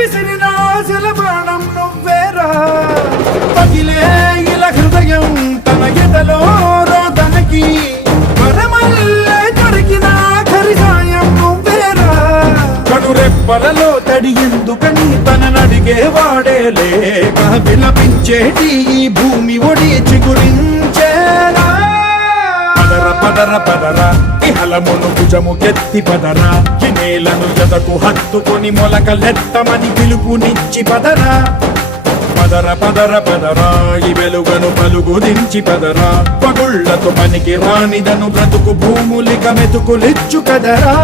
విసిరిన ఆశల బాణం నువ్వేరా పగిలే ఇలా హృదయం తన ఎదలో రోదనకి వరమల్లే దొరికిన ఆఖరి సాయం నువ్వేరా కనురెప్పలలో తడి ఎందుకని తననడిగే వాడే లేక విలపించేటి ఈ భూమి ఒడి చిగురించేరా పదర పదర ఇహలమును భుజము కెత్తి పదరా ఈ నేలను జతకు హత్తుకొని మొలకలెత్తమని పిలుపునిచ్చి పదరా పదర పదర పదరా ఈ వెలుగను పలుగు దించి పదరా పగుళ్లతో పనికి రానిదను బ్రతుకు భూములిక మెతుకులిచ్చు కదరా